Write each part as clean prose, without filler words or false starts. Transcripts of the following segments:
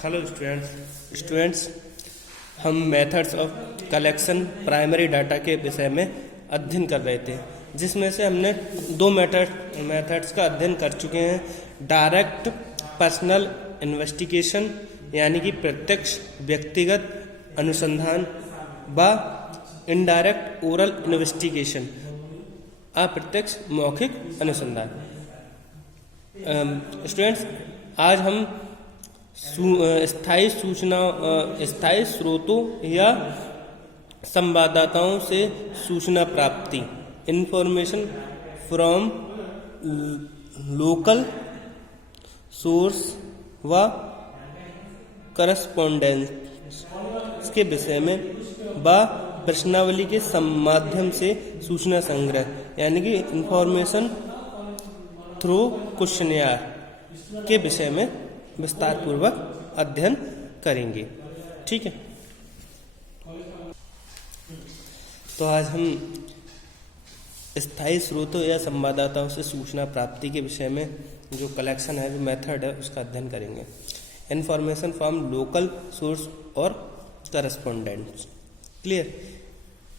Hello students हम methods of collection primary data के विषय में अध्ययन कर रहे थे, जिसमें से हमने दो मेथड्स का अध्ययन कर चुके हैं। डायरेक्ट पर्सनल इन्वेस्टिगेशन यानी कि प्रत्यक्ष व्यक्तिगत अनुसंधान व इनडायरेक्ट ओरल इन्वेस्टिगेशन अप्रत्यक्ष मौखिक अनुसंधान। स्टूडेंट्स, आज हम स्थायी स्रोतों या संवाददाताओं से सूचना प्राप्ति इंफॉर्मेशन फ्रॉम लोकल सोर्स व करस्पॉन्डेंस के विषय में व प्रश्नावली के माध्यम से सूचना संग्रह यानी कि इंफॉर्मेशन थ्रू क्वेश्चनर के विषय में विस्तार पूर्वक अध्ययन करेंगे। ठीक है, तो आज हम स्थायी स्रोतों या संवाददाताओं से सूचना प्राप्ति के विषय में जो कलेक्शन है, जो मेथड है, उसका अध्ययन करेंगे। इंफॉर्मेशन फ्रॉम लोकल सोर्स और करस्पॉन्डेंट्स। क्लियर?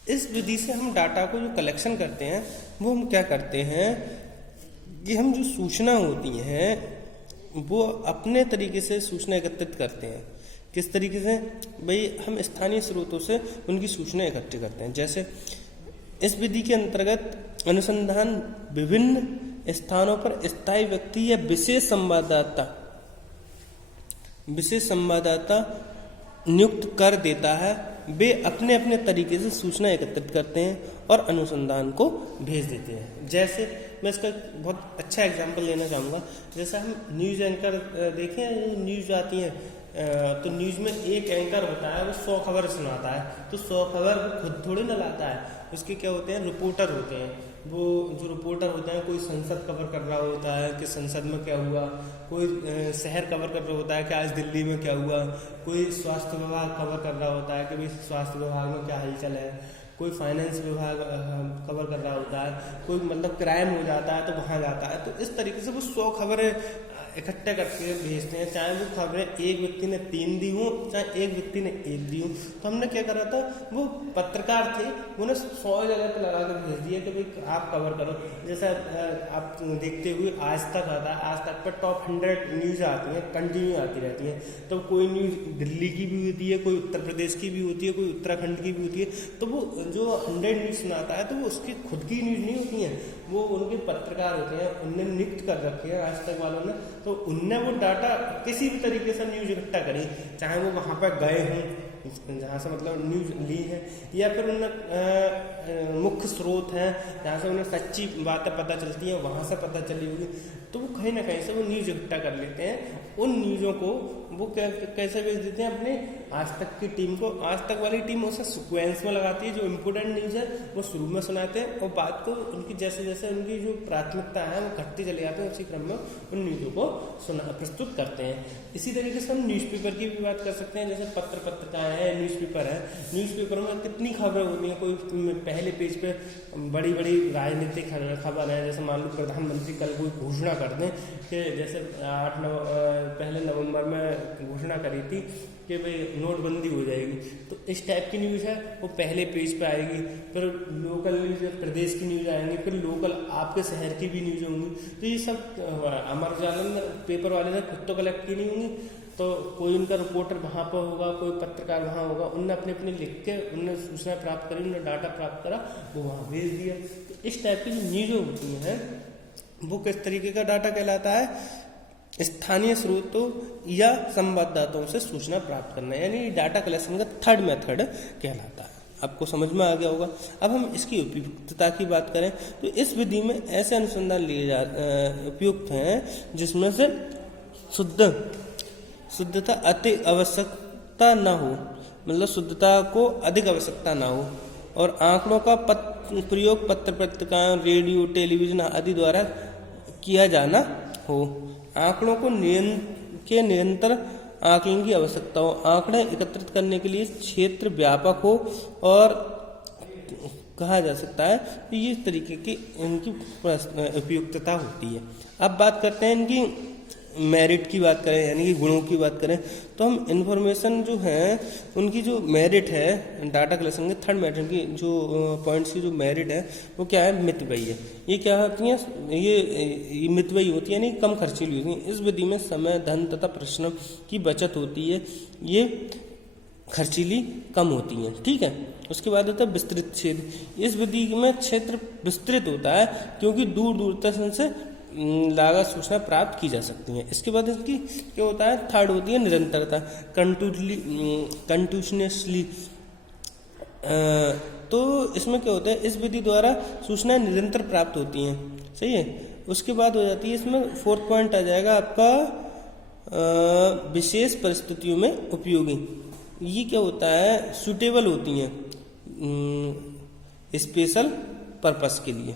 इस विधि से हम डाटा को जो कलेक्शन करते हैं वो हम क्या करते हैं कि हम जो सूचना होती हैं वो अपने तरीके से सूचना एकत्रित करते हैं। किस तरीके से? भाई हम स्थानीय स्रोतों से उनकी सूचना एकत्रित करते हैं। जैसे इस विधि के अंतर्गत अनुसंधान विभिन्न स्थानों पर स्थायी व्यक्ति या विशेष संवाददाता नियुक्त कर देता है। वे अपने अपने तरीके से सूचना एकत्रित करते हैं और अनुसंधान को भेज देते हैं। जैसे मैं इसका बहुत अच्छा एग्जांपल लेना चाहूँगा। जैसे हम न्यूज़ एंकर देखें, न्यूज़ आती है तो न्यूज़ में एक एंकर होता है, वो 100 खबर सुनाता है। तो 100 खबर खुद थोड़ी ना लाता है, उसके क्या होते हैं, रिपोर्टर होते हैं। वो जो रिपोर्टर होते हैं, कोई संसद कवर कर रहा होता है कि संसद में क्या हुआ, कोई शहर कवर कर रहा होता है कि आज दिल्ली में क्या हुआ, कोई स्वास्थ्य विभाग कवर कर रहा होता है कि भाई स्वास्थ्य विभाग में क्या हलचल है, कोई फाइनेंस विभाग कवर कर रहा होता है, कोई मतलब क्राइम हो जाता है तो वहाँ जाता है। तो इस तरीके से वो 100 खबरें इकट्ठे करके भेजते हैं, चाहे वो खबरें एक व्यक्ति ने 3 दी हों, चाहे एक व्यक्ति ने 1 दी हों। तो हमने क्या करा था, वो पत्रकार थे, उन्हें 100 जगह पे लगा कर भेज दिया कि भाई आप कवर करो। जैसा आप देखते हुए आज तक आता है, आज तक पर टॉप 100 न्यूज़ आती हैं, कंटिन्यू आती रहती हैं। तो कोई न्यूज़ दिल्ली की भी होती है, कोई उत्तर प्रदेश की भी होती है, कोई उत्तराखंड की भी होती है। तो वो जो 100 न्यूज़ सुनाता है तो वो उसकी खुद की न्यूज़ नहीं होती हैं, वो उनके पत्रकार होते हैं, उनने नियुक्त कर रखे हैं आज तक वालों ने। तो उनने वो डाटा किसी भी तरीके से न्यूज़ इकट्ठा करी, चाहे वो वहाँ पर गए हों जहाँ से मतलब न्यूज़ ली है, या फिर उनमें मुख्य स्रोत हैं जहाँ से उन्हें सच्ची बातें पता चलती हैं, वहाँ से पता चली होगी। तो वो कहीं ना कहीं से वो न्यूज़ इकट्ठा कर लेते हैं। उन न्यूज़ों को वो कैसे भेज देते हैं अपने आज तक की टीम को। आज तक वाली टीम उसे सीक्वेंस में लगाती है, जो इम्पोर्टेंट न्यूज़ है वो शुरू में सुनाते हैं और बात को उनकी जैसे जैसे उनकी जो प्राथमिकता है वो घटती चले जाते हैं, उसी क्रम में उन न्यूज़ों को प्रस्तुत करते हैं। इसी तरीके से हम न्यूज़पेपर की भी बात कर सकते हैं। जैसे पत्रिकाएँ हैं, न्यूज़पेपर है, न्यूज़पेपर में कितनी खबरें होती हैं। कोई पहले पेज पे बड़ी बड़ी राजनीतिक खबर है, जैसे मान लो प्रधानमंत्री कल कोई घोषणा कर दें कि जैसे 8 पहले नवंबर में घोषणा करी थी कि भाई नोटबंदी हो जाएगी, तो इस टाइप की न्यूज़ है वो पहले पेज पे आएगी। फिर लोकल न्यूज़, प्रदेश की न्यूज़ आएंगी, फिर लोकल आपके शहर की भी न्यूज़ होंगी। तो ये सब अमर उजाला ने, पेपर वाले ने खुद तो कलेक्ट की नहीं होंगी, तो कोई उनका रिपोर्टर वहाँ पर होगा, कोई पत्रकार वहाँ होगा, उनने अपने अपने लिख के उनने सूचना प्राप्त करी, उन्होंने डाटा प्राप्त करा, वो वहाँ भेज दिया। तो इस टाइप की जो न्यूज़ होती हैं वो किस तरीके का डाटा कहलाता है? स्थानीय स्रोतों या संवाददाताओं से सूचना प्राप्त करना, यानी डाटा कलेक्शन का थर्ड मेथड कहलाता है। आपको समझ में आ गया होगा। अब हम इसकी उपयुक्तता की बात करें तो इस विधि में ऐसे अनुसंधान लिए उपयुक्त हैं जिसमें से शुद्धता अति आवश्यकता ना हो, मतलब शुद्धता को अधिक आवश्यकता ना हो, और आंकड़ों का प्रयोग पत्र पत्रिकाओं, रेडियो, टेलीविजन आदि द्वारा किया जाना हो। आंकड़ों को निरंतर आकलन की आवश्यकता हो। आंकड़े एकत्रित करने के लिए क्षेत्र व्यापक हो और कहा जा सकता है कि ये तरीके की इनकी उपयुक्तता होती है। अब बात करते हैं इनकी मेरिट की बात करें यानी कि गुणों की बात करें तो हम इन्फॉर्मेशन जो है उनकी जो मेरिट है डाटा कलेक्शन के थर्ड मेरिट की जो पॉइंट्स की जो मेरिट है वो क्या है, मितव्ययी है। ये क्या होती है, ये मितव्ययी होती है यानी कम खर्चीली होती है। इस विधि में समय, धन तथा परिश्रम की बचत होती है, ये खर्चीली कम होती हैं। ठीक है, उसके बाद होता है विस्तृत क्षेत्र। इस विधि में क्षेत्र विस्तृत होता है क्योंकि दूर दूर तक इनसे लागत सूचना प्राप्त की जा सकती है। इसके बाद इसकी क्या होता है, थर्ड होती है निरंतरता, कंटिन्यूसली। तो इसमें क्या होता है, इस विधि द्वारा सूचनाएं निरंतर प्राप्त होती हैं। सही है। उसके बाद हो जाती है इसमें फोर्थ पॉइंट आ जाएगा आपका विशेष परिस्थितियों में उपयोगी। ये क्या होता है, सूटेबल होती हैं स्पेशल पर्पस के लिए।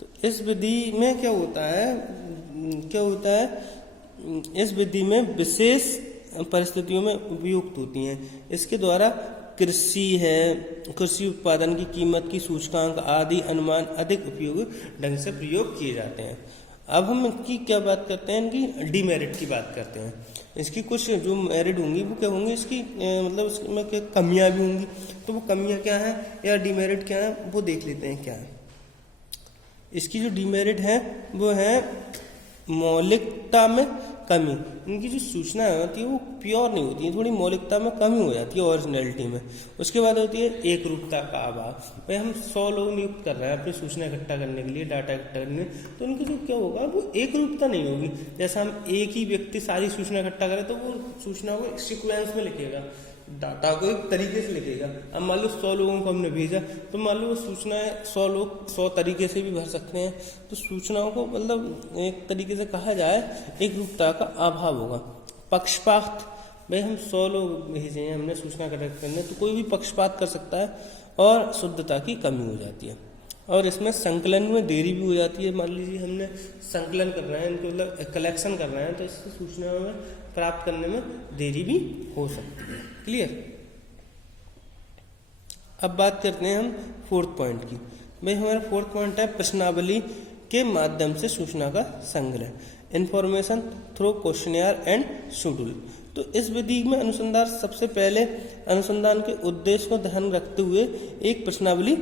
तो इस विधि में क्या होता है, इस विधि में विशेष परिस्थितियों में उपयुक्त होती हैं। इसके द्वारा कृषि उत्पादन की कीमत की सूचकांक आदि अनुमान अधिक उपयोगी ढंग से प्रयोग किए जाते हैं। अब हम इनकी क्या बात करते हैं, इनकी डीमेरिट की बात करते हैं। इसकी कुछ जो मेरिट होंगी वो क्या होंगी, इसकी मतलब इसमें क्या कमियां भी होंगी। तो वो कमियां क्या हैं या डीमेरिट क्या है वो देख लेते हैं क्या है। इसकी जो डीमेरिट है वो है मौलिकता में कमी। इनकी जो सूचना होती है वो प्योर नहीं होती है, थोड़ी मौलिकता में कमी हो जाती है, ओरिजिनलिटी में। उसके बाद होती है एक रूपता का अभाव। भाई हम 100 लोग नियुक्त कर रहे हैं अपनी सूचना इकट्ठा करने के लिए, डाटा इकट्ठा करने, तो उनकी जो क्या होगा वो एक रूपता नहीं होगी। जैसा हम एक ही व्यक्ति सारी सूचना इकट्ठा करें तो वो सूचना को सीक्वेंस में लिखेगा, डाटा को एक तरीके से लिखेगा। अब मान लो 100 लोगों को हमने भेजा तो मान लो वो सूचनाएं 100 लोग 100 तरीके से भी भर सकते हैं। तो सूचनाओं को मतलब एक तरीके से कहा जाए एक रूपता का अभाव होगा। पक्षपात, भाई हम 100 लोग भेजे हैं हमने सूचना कलेक्ट करने, तो कोई भी पक्षपात कर सकता है और शुद्धता की कमी हो जाती है। और इसमें संकलन में देरी भी हो जाती है। मान लीजिए हमने संकलन कर रहे हैं, इनको मतलब कलेक्शन कर रहे हैं, तो इससे सूचनाओं में प्राप्त करने में देरी भी हो सकती है। क्लियर। अब बात करते हैं हम फोर्थ पॉइंट की। भाई हमारा फोर्थ पॉइंट है प्रश्नावली के माध्यम से सूचना का संग्रह, information through questionnaire and schedule. तो इस विधि में अनुसंधान सबसे पहले अनुसंधान के उद्देश्य को ध्यान रखते हुए एक प्रश्नावली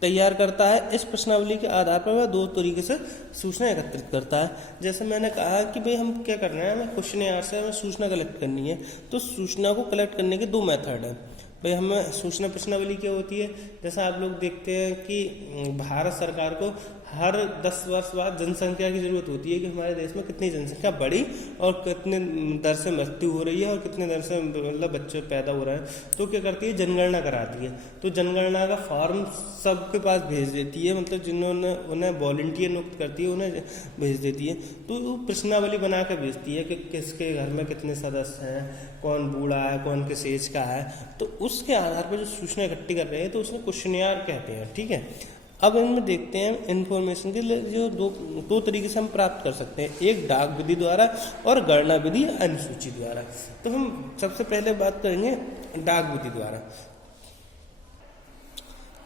तैयार करता है। इस प्रश्नावली के आधार पर वह 2 तरीके से सूचना एकत्रित करता है। जैसे मैंने कहा कि भाई हम क्या करना है, हमें क्वेश्चनियर से हमें सूचना कलेक्ट करनी है। तो सूचना को कलेक्ट करने के 2 मेथड हैं। भाई हमें सूचना प्रश्नावली क्या होती है, जैसा आप लोग देखते हैं कि भारत सरकार को हर 10 वर्ष बाद जनसंख्या की जरूरत होती है कि हमारे देश में कितनी जनसंख्या बढ़ी और कितने दर से मृत्यु हो रही है और कितने दर से मतलब बच्चे पैदा हो रहे हैं। तो क्या करती है, जनगणना कराती है। तो जनगणना का फॉर्म सबके पास भेज देती है, मतलब जिन्होंने उन्हें वॉलंटियर नियुक्त करती है उन्हें भेज देती है। तो वो प्रश्नावली बना के भेजती है कि किसके घर में कितने सदस्य हैं, कौन बूढ़ा है, कौन किस एज का है। तो उसके आधार पर जो सूचना इकट्ठी कर रहे हैं तो उसने क्वेश्चनियर कहते हैं। ठीक है। अब इनमें देखते हैं इन्फॉर्मेशन के लिए जो दो तरीके से हम प्राप्त कर सकते हैं, एक डाक विधि द्वारा और गणना विधि अनुसूची द्वारा। तो हम सबसे पहले बात करेंगे डाक विधि द्वारा।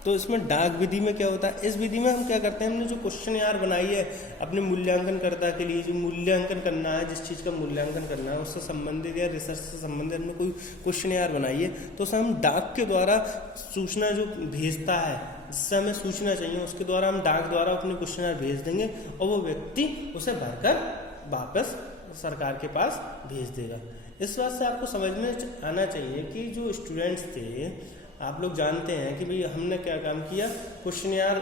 तो इसमें डाक विधि में क्या होता है, इस विधि में हम क्या करते हैं, हमने जो क्वेश्चनियर बनाई है अपने मूल्यांकनकर्ता के लिए, जो मूल्यांकन करना है, जिस चीज़ का मूल्यांकन करना है उससे संबंधित या रिसर्च से संबंधित हमने कोई क्वेश्चनियर बनाई है, तो उसे हम डाक के द्वारा सूचना जो भेजता है, जिससे हमें सूचना चाहिए, उसके द्वारा हम डाक द्वारा अपने क्वेश्चनियर भेज देंगे और वो व्यक्ति उसे भरकर वापस सरकार के पास भेज देगा। इस बात से आपको समझ में आना चाहिए कि जो स्टूडेंट्स थे, आप लोग जानते हैं कि भाई हमने क्या काम किया, क्वेश्चनियर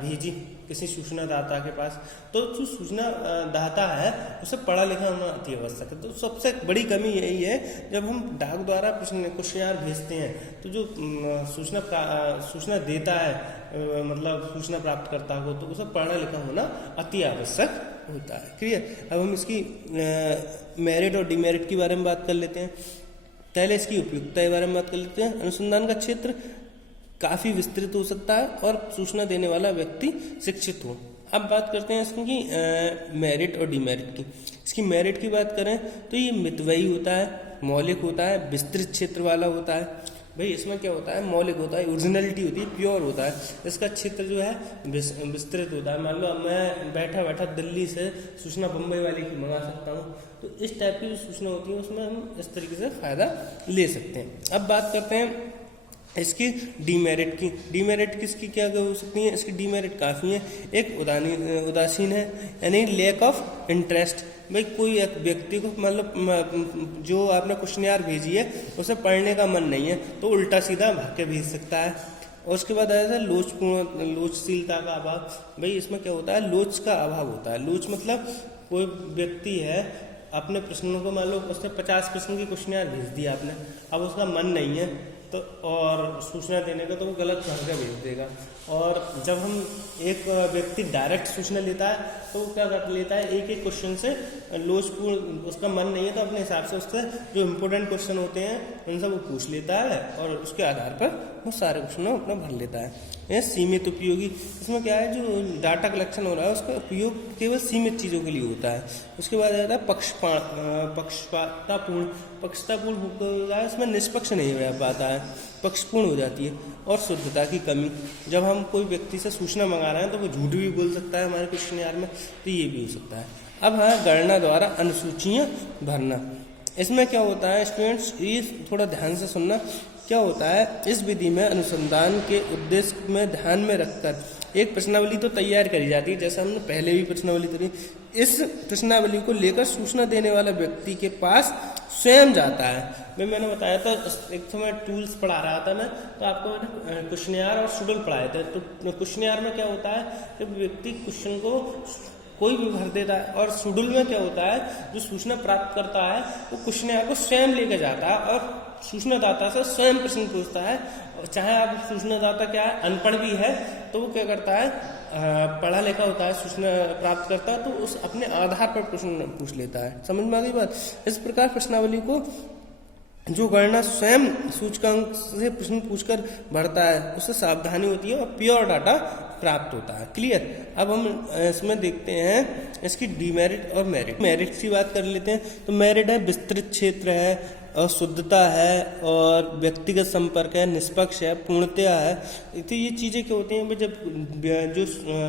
भेजी किसी सूचना दाता के पास। तो जो सूचना दाता है उसे पढ़ा लिखा होना अति आवश्यक है। तो सबसे बड़ी कमी यही है, जब हम डाक द्वारा क्वेश्चनियर भेजते हैं तो जो सूचना देता है मतलब सूचना प्राप्त करता को, तो उसे पढ़ा लिखा होना अति आवश्यक होता है। क्लियर। अब हम इसकी मेरिट और डिमेरिट के बारे में बात कर लेते हैं। पहले इसकी उपयुक्तता के बारे में बात कर लेते हैं। अनुसंधान का क्षेत्र काफ़ी विस्तृत हो सकता है और सूचना देने वाला व्यक्ति शिक्षित हो। अब बात करते हैं इसकी मेरिट और डिमेरिट की। इसकी मेरिट की बात करें तो ये मितव्ययी होता है, मौलिक होता है, विस्तृत क्षेत्र वाला होता है। भाई इसमें क्या होता है, मौलिक होता है, ओरिजिनलिटी होती है, प्योर होता है। इसका क्षेत्र जो है विस्तृत होता है। मान लो मैं बैठा बैठा दिल्ली से सूचना बम्बई वाले की मंगा सकता हूँ, तो इस टाइप की जो सूचना होती है उसमें हम इस तरीके से फ़ायदा ले सकते हैं। अब बात करते हैं इसकी डीमेरिट की। डीमेरिट किसकी क्या हो सकती है? इसकी डीमेरिट काफ़ी है। एक उदासीन है, यानी लैक ऑफ इंटरेस्ट। भाई कोई एक व्यक्ति को मतलब जो आपने क्वेश्चनयार भेजी है उसे पढ़ने का मन नहीं है तो उल्टा सीधा भाग के भेज सकता है। और उसके बाद आया था लोचशीलता का अभाव। भाई इसमें क्या होता है, लोच का अभाव होता है। लोच मतलब कोई व्यक्ति है, अपने प्रश्नों को मान लो उसने 50 प्रश्न की क्वेश्चनयार भेज दिया आपने, अब उसका मन नहीं है तो और सूचना देने का, तो वो गलत भर के भेज देगा। और जब हम एक व्यक्ति डायरेक्ट सूचना लेता है तो वो क्या कर लेता है, एक एक क्वेश्चन से लोचपूर्ण, उसका मन नहीं है तो अपने हिसाब से उससे जो इम्पोर्टेंट क्वेश्चन होते हैं उनसे वो पूछ लेता है और उसके आधार पर वो सारे क्वेश्चन अपना भर लेता है। यह सीमित उपयोगी। इसमें क्या है, जो डाटा कलेक्शन हो रहा है उसका उपयोग केवल सीमित चीज़ों के लिए होता है। उसके बाद आता है पक्षपातपूर्ण। पक्षतापूर्ण होता है, इसमें निष्पक्ष नहीं हो पाता है, पक्षपूर्ण हो जाती है। और शुद्धता की कमी। जब हम कोई व्यक्ति से सूचना मंगा रहे हैं तो वो झूठ भी बोल सकता है हमारे क्वेश्चनयार में, तो ये भी हो सकता है। अब है गणना द्वारा अनुसूचियाँ भरना। इसमें क्या होता है स्टूडेंट्स, ये थोड़ा ध्यान से सुनना। क्या होता है, इस विधि में अनुसंधान के उद्देश्य में ध्यान में रखकर एक प्रश्नावली तो तैयार करी जाती है, जैसे हमने पहले भी प्रश्नावली तैयार। इस प्रश्नावली को लेकर सूचना देने वाला व्यक्ति के पास स्वयं जाता है। मैंने बताया था, एक समय टूल्स पढ़ा रहा था मैं, तो आपको मैंने क्वेश्चनयार और शेड्यूल पढ़ाए थे। तो क्वेश्चनयार में क्या होता है कि व्यक्ति क्वेश्चन को कोई भी भर देता है, और शेड्यूल में क्या होता है, जो सूचना प्राप्त करता है वो क्वेश्चनयार को स्वयं लेकर जाता है और सूचनादाता से स्वयं प्रश्न पूछता है। चाहे आप सूचनादाता क्या है, अनपढ़ भी है, तो वो क्या करता है, पढ़ा लिखा होता है, सूचना प्राप्त करता है, तो उस अपने आधार पर प्रश्न पूछ लेता है। समझ में आ गई बात? इस प्रकार प्रश्नावली को जो गणना स्वयं सूचकांक से प्रश्न पूछकर भरता है उससे सावधानी होती है और प्योर डाटा प्राप्त होता है। क्लियर? अब हम इसमें देखते हैं इसकी डीमेरिट और मेरिट। मेरिट की बात कर लेते हैं। तो मेरिट है विस्तृत क्षेत्र है, और शुद्धता है, और व्यक्तिगत संपर्क है, निष्पक्ष है, पूर्णतया है। तो ये चीज़ें क्या होती हैं, जब जो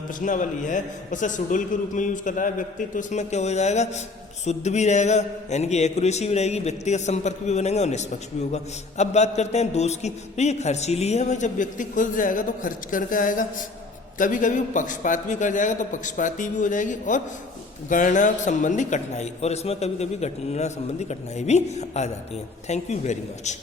प्रश्नावली है उसे शेड्यूल के रूप में यूज कर रहा है व्यक्ति, तो इसमें क्या हो जाएगा, शुद्ध भी रहेगा, यानी कि एक्यूरेसी भी रहेगी, व्यक्तिगत संपर्क भी बनेगा और निष्पक्ष भी होगा। अब बात करते हैं दोष की। तो ये खर्चीली है भाई, जब व्यक्ति खुद जाएगा तो खर्च करके आएगा, कभी कभी वो पक्षपात भी कर जाएगा तो पक्षपाती भी हो जाएगी, और गणना संबंधी कठिनाई, और इसमें कभी कभी गणना संबंधी कठिनाई भी आ जाती है। Thank you very much.